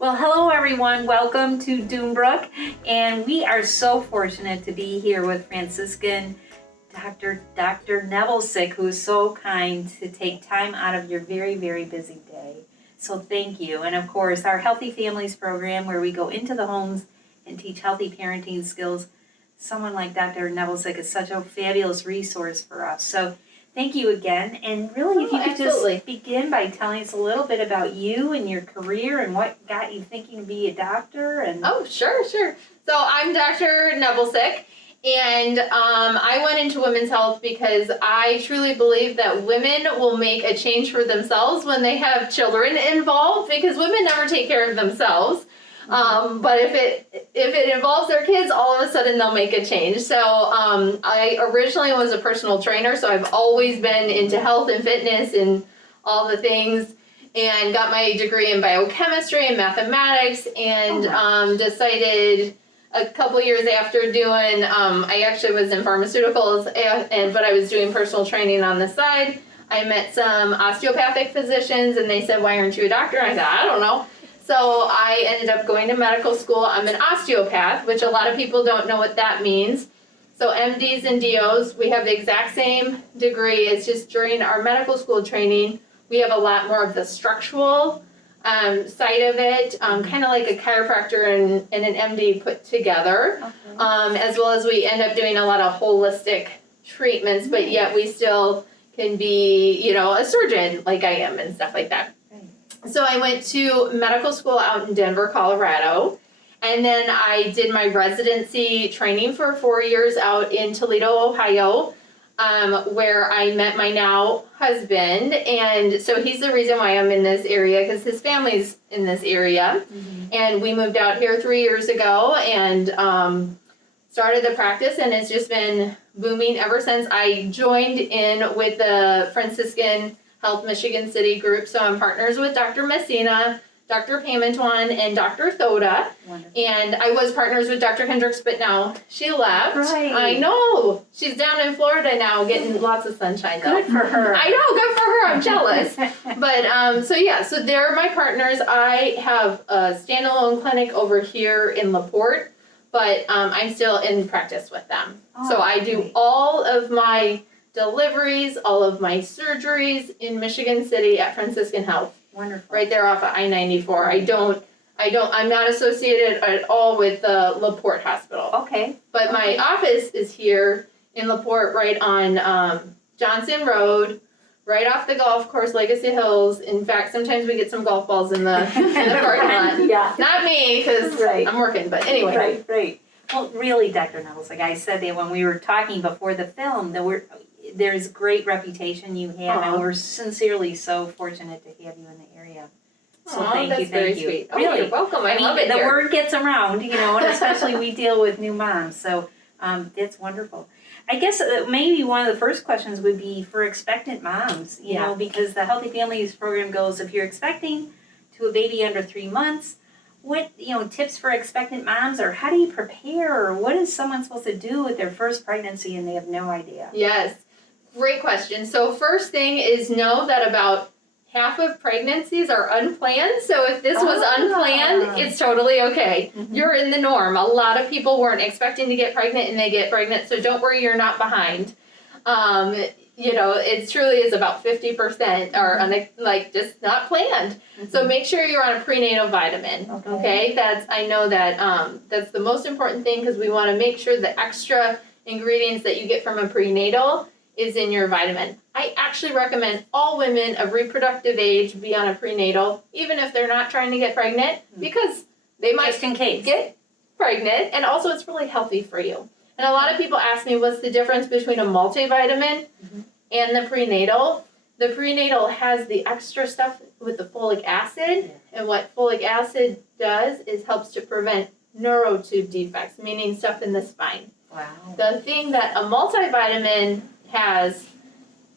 Well, hello everyone. Welcome to Dunebrook, and we are so fortunate to be here with Franciscan Dr. Nebelsick, who is so kind to take time out of your very, very busy day. So thank you. And of course, our Healthy Families program, where we go into the homes and teach healthy parenting skills. Someone like Dr. Nebelsick is such a fabulous resource for us. So thank you again. And really, if you could just begin by telling us a little bit about you and your career and what got you thinking to be a doctor. And Oh, sure. So I'm Dr. Nebelsick, and I went into women's health because I truly believe that women will make a change for themselves when they have children involved, because women never take care of themselves. But if it involves their kids, all of a sudden they'll make a change. So I originally was a personal trainer, so I've always been into health and fitness and all the things, and got my degree in biochemistry and mathematics, and decided a couple years after doing, I actually was in pharmaceuticals, but I was doing personal training on the side. I met some osteopathic physicians, and they said, "Why aren't you a doctor?" And I said, "I don't know." So I ended up going to medical school. I'm an osteopath, which a lot of people don't know what that means. So MDs and DOs, we have the exact same degree. It's just during our medical school training, we have a lot more of the structural side of it, kind of like a chiropractor and an MD put together, as well as we end up doing a lot of holistic treatments, but yet we still can be, a surgeon like I am and stuff like that. So I went to medical school out in Denver, Colorado, and then I did my residency training for 4 years out in Toledo, Ohio, where I met my now husband. And so he's the reason why I'm in this area, because his family's in this area. And we moved out here 3 years ago and started the practice, and it's just been booming ever since. I joined in with the Franciscan Health Michigan City group, so I'm partners with Dr. Messina, Dr. Pamantuan, and Dr. Thoda. Wonderful. And I was partners with Dr. Hendricks, but now she left. Right. I know. She's down in Florida now, getting lots of sunshine. Good for her. I know, good for her. I'm jealous. But so they're my partners. I have a standalone clinic over here in LaPorte, but I'm still in practice with them. So I do all of my deliveries, all of my surgeries in Michigan City at Franciscan Health. Wonderful. Right there off of I-94. I'm not associated at all with the LaPorte Hospital. Okay. But my office is here in LaPorte, right on Johnson Road, right off the golf course, Legacy Hills. In fact, sometimes we get some golf balls in the parking lot. Yeah. Not me, because I'm working, but anyway. Right. Well, really, Dr. Nebelsick, like I said that when we were talking before the film, there's great reputation you have, and we're sincerely so fortunate to have you in the area. So thank you. Sweet. Oh, really, you're welcome. I love it the here. word gets around, and especially we deal with new moms, so that's wonderful. I guess maybe one of the first questions would be for expectant moms, you know, because the Healthy Families program goes, if you're expecting to a baby under 3 months, what, tips for expectant moms, or how do you prepare, or what is someone supposed to do with their first pregnancy and they have no idea? Yes. Great question. So first thing is know that about half of pregnancies are unplanned. So if this was unplanned, it's totally okay. You're in the norm. A lot of people weren't expecting to get pregnant and they get pregnant. So don't worry, you're not behind. It truly is about 50% are just not planned. So make sure you're on a prenatal vitamin. Okay? I know that that's the most important thing, because we want to make sure the extra ingredients that you get from a prenatal is in your vitamin. I actually recommend all women of reproductive age be on a prenatal, even if they're not trying to get pregnant, because they might just in case get pregnant, and also it's really healthy for you. And a lot of people ask me, what's the difference between a multivitamin and the prenatal? The prenatal has the extra stuff with the folic acid, and what folic acid does is helps to prevent neurotube defects, meaning stuff in the spine. Wow. The thing that a multivitamin has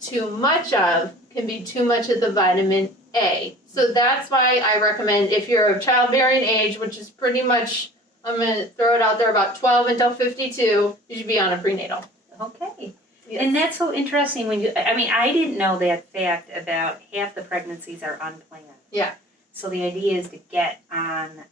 too much of can be too much of the vitamin A. So that's why I recommend, if you're of childbearing age, which is pretty much, I'm going to throw it out there, about 12 until 52, you should be on a prenatal. Okay. Yes. And that's so interesting I didn't know that fact about half the pregnancies are unplanned. Yeah. So the idea is to get on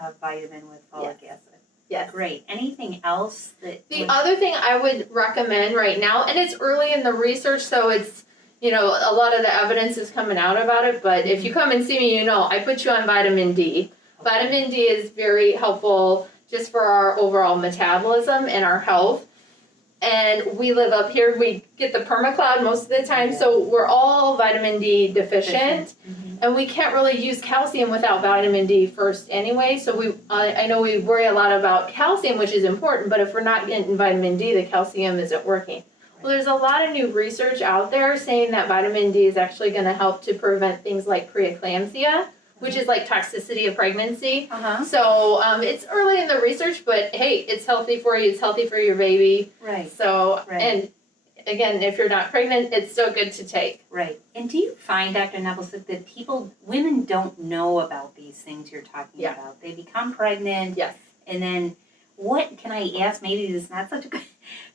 a vitamin with folic acid. Yes. Great. Anything else that The other thing I would recommend right now, and it's early in the research, so it's, a lot of the evidence is coming out about it, but if you come and see me, I put you on vitamin D. Okay. Vitamin D is very helpful just for our overall metabolism and our health. And we live up here, we get the permacloud most of the time, so we're all vitamin D deficient. And we can't really use calcium without vitamin D first anyway. So I know we worry a lot about calcium, which is important, but if we're not getting vitamin D, the calcium isn't working. Well, there's a lot of new research out there saying that vitamin D is actually going to help to prevent things like preeclampsia, which is like toxicity of pregnancy. So it's early in the research, but hey, it's healthy for you. It's healthy for your baby. Right. So, and again, if you're not pregnant, it's still good to take. Right. And do you find, Dr. Nebelsick, that women don't know about these things you're talking about? They become pregnant. Yes. And then what, can I ask, maybe this is not such a good,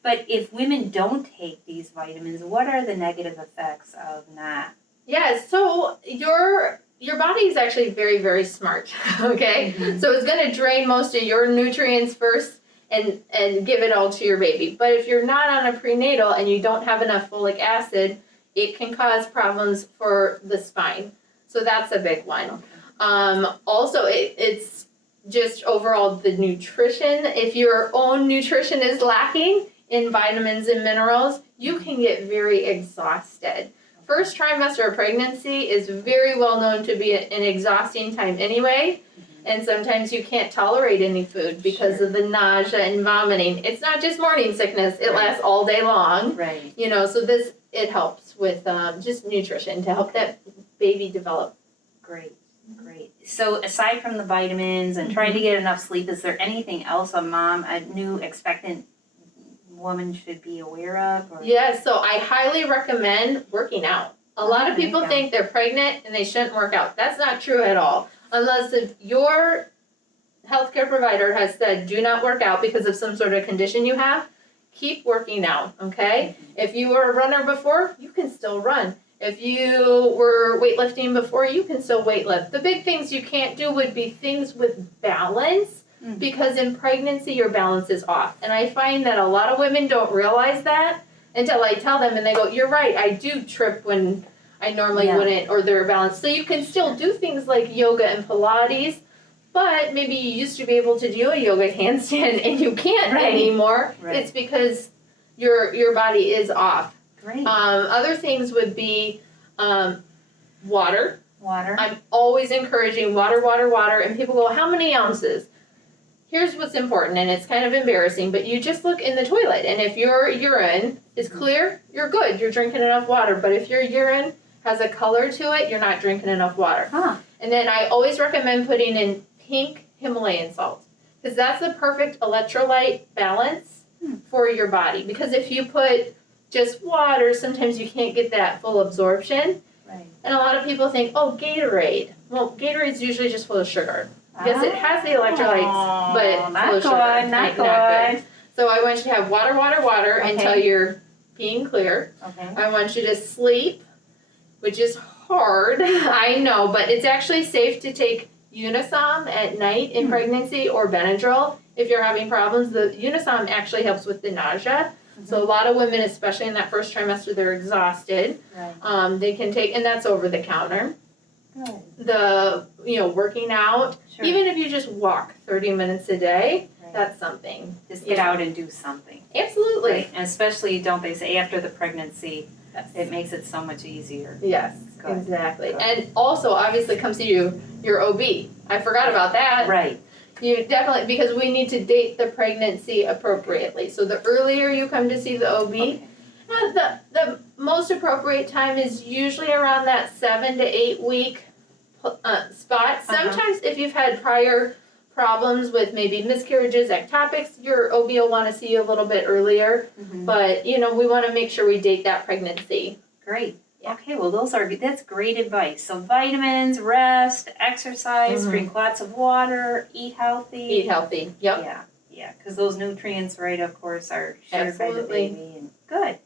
but if women don't take these vitamins, what are the negative effects of not? Yeah, so your body is actually very, very smart, okay? So it's going to drain most of your nutrients first and give it all to your baby. But if you're not on a prenatal and you don't have enough folic acid, it can cause problems for the spine. So that's a big one. Also, it's just overall the nutrition. If your own nutrition is lacking in vitamins and minerals, you can get very exhausted. First trimester of pregnancy is very well known to be an exhausting time anyway. And sometimes you can't tolerate any food because of the nausea and vomiting. It's not just morning sickness. It lasts all day long. Right. So it helps with just nutrition to help that baby develop. Great. So aside from the vitamins and trying to get enough sleep, is there anything else a new expectant woman should be aware of? Or? Yes, so I highly recommend working out. A lot of people think they're pregnant and they shouldn't work out. That's not true at all. Unless if your healthcare provider has said do not work out because of some sort of condition you have, keep working out, okay? If you were a runner before, you can still run. If you were weightlifting before, you can still weightlift. The big things you can't do would be things with balance, because in pregnancy your balance is off. And I find that a lot of women don't realize that until I tell them and they go, you're right, I do trip when I normally wouldn't, or they're balanced. So you can still do things like yoga and Pilates, but maybe you used to be able to do a yoga handstand and you can't anymore. It's because your body is off. Great. Other things would be water. Water. I'm always encouraging water, and people go, how many ounces? Here's what's important, and it's kind of embarrassing, but you just look in the toilet, and if your urine is clear, you're good. You're drinking enough water. But if your urine has a color to it, you're not drinking enough water. And then I always recommend putting in pink Himalayan salt, because that's the perfect electrolyte balance for your body. Because if you put just water, sometimes you can't get that full absorption. Right. And a lot of people think, oh, Gatorade. Well, Gatorade's usually just full of sugar. Yes, it has the electrolytes, but full of sugar. Not good. So I want you to have water until you're peeing clear. Okay. I want you to sleep, which is hard, I know, but it's actually safe to take Unisom at night in pregnancy or Benadryl if you're having problems. The Unisom actually helps with the nausea. So a lot of women, especially in that first trimester, they're exhausted. Right. They can take, and that's over the counter. Good. The, working out, even if you just walk 30 minutes a day, that's something. Just get out and do something. Absolutely. Right. And especially, don't they say, after the pregnancy, it makes it so much easier. Yes, Good. exactly. Good. And also, obviously, comes to your OB. I forgot about that. Right. You definitely, because we need to date the pregnancy appropriately. So the earlier you come to see the OB, the most appropriate time is usually around that 7 to 8 week spot. Sometimes if you've had prior problems with maybe miscarriages, ectopics, your OB will want to see you a little bit earlier. But, we want to make sure we date that pregnancy. Great. Okay, well, that's great advice. So vitamins, rest, exercise, drink lots of water, eat healthy. Eat healthy, yep. Yeah, because those nutrients, right, of course, are shared by the Absolutely. baby. And good.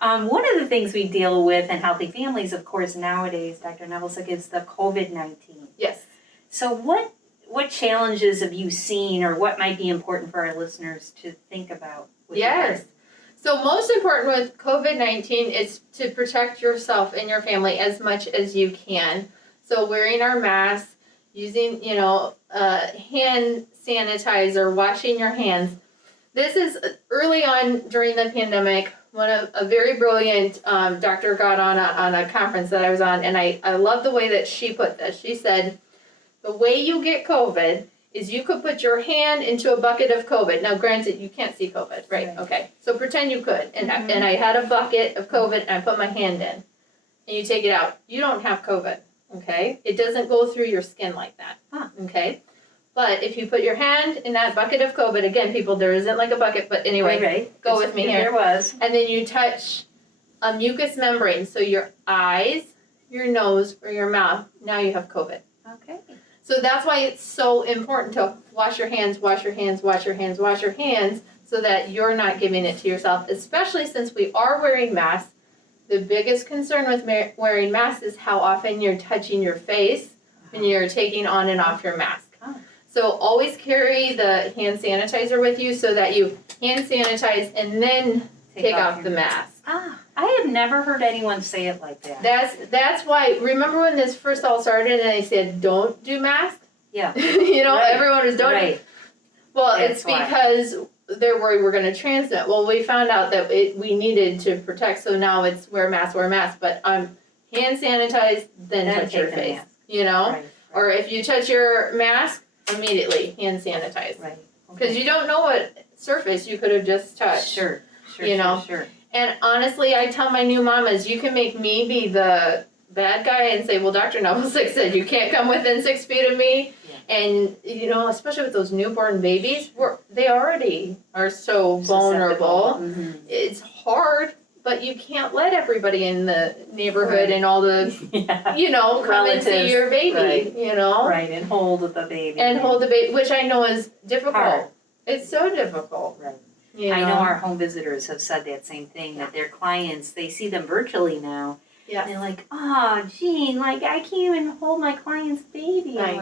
One of the things we deal with in healthy families, of course, nowadays, Dr. Nebelsick, is the COVID-19. Yes. So what challenges have you seen, or what might be important for our listeners to think about? Yes. So most important with COVID-19 is to protect yourself and your family as much as you can. So wearing our masks, using, hand sanitizer, washing your hands. This is early on during the pandemic. A very brilliant doctor got on a conference that I was on, and I love the way that she put this. She said, the way you get COVID is you could put your hand into a bucket of COVID. Now, granted, you can't see COVID, right? Okay. So pretend you could. And I had a bucket of COVID, and I put my hand in. And you take it out. You don't have COVID, okay? It doesn't go through your skin like that, okay? But if you put your hand in that bucket of COVID, again, people, there isn't like a bucket, but anyway, go with me here. There was. And then you touch a mucous membrane, so your eyes, your nose, or your mouth, now you have COVID. Okay. So that's why it's so important to wash your hands, wash your hands, wash your hands, wash your hands, so that you're not giving it to yourself, especially since we are wearing masks. The biggest concern with wearing masks is how often you're touching your face when you're taking on and off your mask. So always carry the hand sanitizer with you so that you hand sanitize and then take off the mask. I have never heard anyone say it like that. That's why, remember when this first all started and they said, don't do masks? Yeah. Right. Everyone was don't. Right. Well, That's it's because they're worried we're going to transmit. Well, we found out that we needed to protect, so now it's wear mask, but hand sanitize, then touch your face, Right. Or if you touch your mask, immediately hand sanitize. Right. Because you don't know what surface you could have just touched. Sure. Sure. And honestly, I tell my new mamas, you can make me be the bad guy and say, well, Dr. Nebelsick said you can't come within 6 feet of me. Yeah. And, especially with those newborn babies, they already are so vulnerable. Mm-hmm. It's hard, but you can't let everybody in the neighborhood and all the, come relatives, and see your baby, Right, and hold the baby. And hold the baby, which I know is difficult. Hard. It's so difficult. Right. I know our home visitors have said that same thing, that their clients, they see them virtually now. Yeah. And they're like, Jeanne, I can't even hold my client's baby. I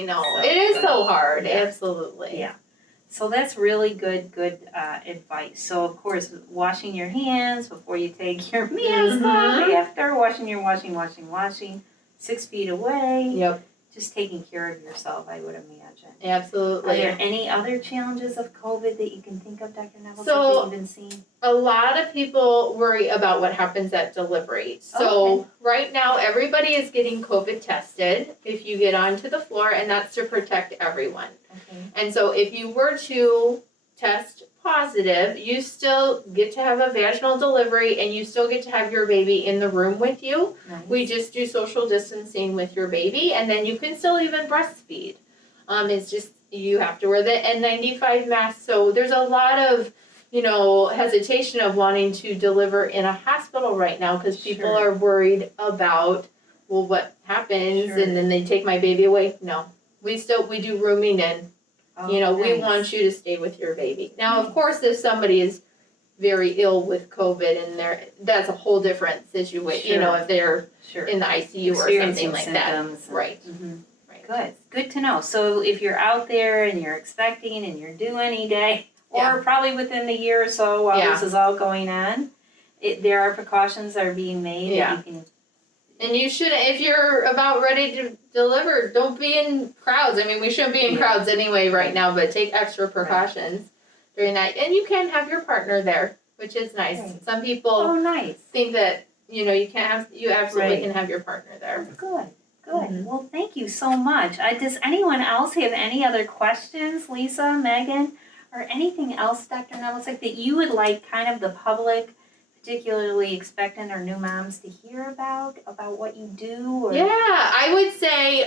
know. So it is so hard. Yeah. Absolutely. Yeah. So that's really good advice. So, of course, washing your hands before you take your mask off, after washing, 6 feet away. Yep. Just taking care of yourself, I would imagine. Absolutely. Are there any other challenges of COVID that you can think of, Dr. Nebelsick, that you've been seeing? A lot of people worry about what happens at delivery. So right now, everybody is getting COVID tested if you get onto the floor, and that's to protect everyone. Okay. And so if you were to test positive, you still get to have a vaginal delivery, and you still get to have your baby in the room with you. Nice. We just do social distancing with your baby, and then you can still even breastfeed. It's just you have to wear the N95 mask. So there's a lot of, hesitation of wanting to deliver in a hospital right now because people are worried about, well, what happens and then they take my baby away. No, we do rooming in. Nice. We want you to stay with your baby. Now, of course, if somebody is very ill with COVID and that's a whole different situation. If they're in the ICU or something like symptoms. That. Right. Mm-hmm. Good to know. So if you're out there and you're expecting and you're due any day, or probably within the year or so while this is all going on, there are precautions that are being made. Yeah. That you can. And you should, if you're about ready to deliver, don't be in crowds. I mean, we shouldn't be in crowds anyway right now, but take extra precautions during that. And you can have your partner there, which is nice. Right. Some people think that, you absolutely can have your partner there. Good. Mm-hmm. Well, thank you so much. Does anyone else have any other questions, Lisa, Megan, or anything else, Dr. Nebelsick, that you would like kind of the public, particularly expectant or new moms, to hear about what you do? Or? Yeah, I would say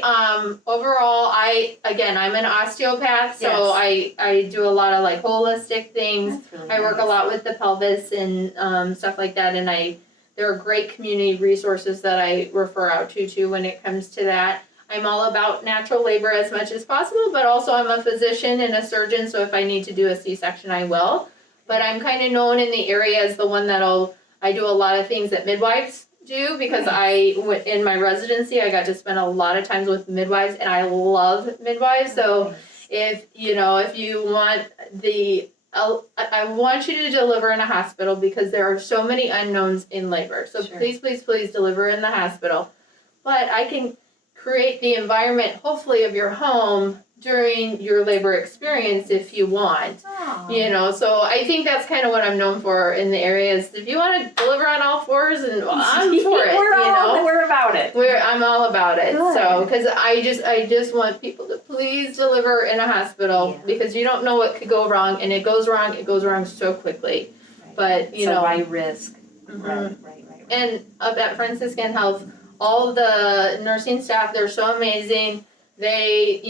overall, I'm an osteopath, so I do a lot of holistic things. Really I work a lot with the pelvis and stuff like that, and there are great community resources that I refer out to when it comes to that. I'm all about natural labor as much as possible, but also I'm a physician and a surgeon, so if I need to do a C-section, I will. But I'm kind of known in the area as the one I do a lot of things that midwives do because in my residency, I got to spend a lot of times with midwives, and I love midwives. So if you want I want you to deliver in a hospital because there are so many unknowns in labor. So please, please, please deliver in the hospital. But I can create the environment, hopefully, of your home during your labor experience if you want. So I think that's kind of what I'm known for in the area is if you want to deliver on all fours, and I'm for it. We're about it. I'm all about it. Good. So because I just want people to please deliver in a hospital because you don't know what could go wrong, and it goes wrong so quickly. Right. But why risk? Right. And up at Franciscan Health, all the nursing staff, they're so amazing. They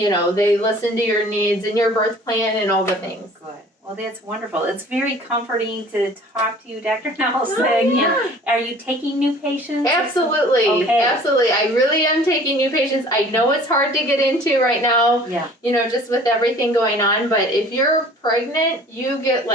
listen to your needs and your birth plan and all the things. Good. Well, that's wonderful. It's very comforting to talk to you, Dr. Nebelsick. Are you taking new patients? Absolutely. Okay. Absolutely. I really am taking new patients. I know it's hard to get into right now. Yeah. Just with everything going on. But if you're pregnant, you get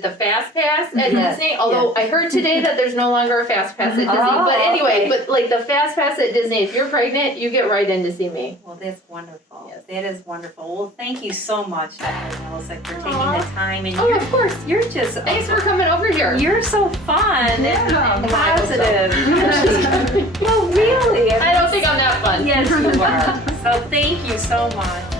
the fast pass at Disney. Although I heard today that there's no longer a fast pass at Disney. But anyway, the fast pass at Disney, if you're pregnant, you get right in to see me. Well, that's wonderful. Yes. That is wonderful. Well, thank you so much, Dr. Nebelsick, for taking the time. And Of course. you're just Thanks for coming over here. You're so fun and positive. Well, really. I don't think I'm that fun. Yes, you are. So thank you so much.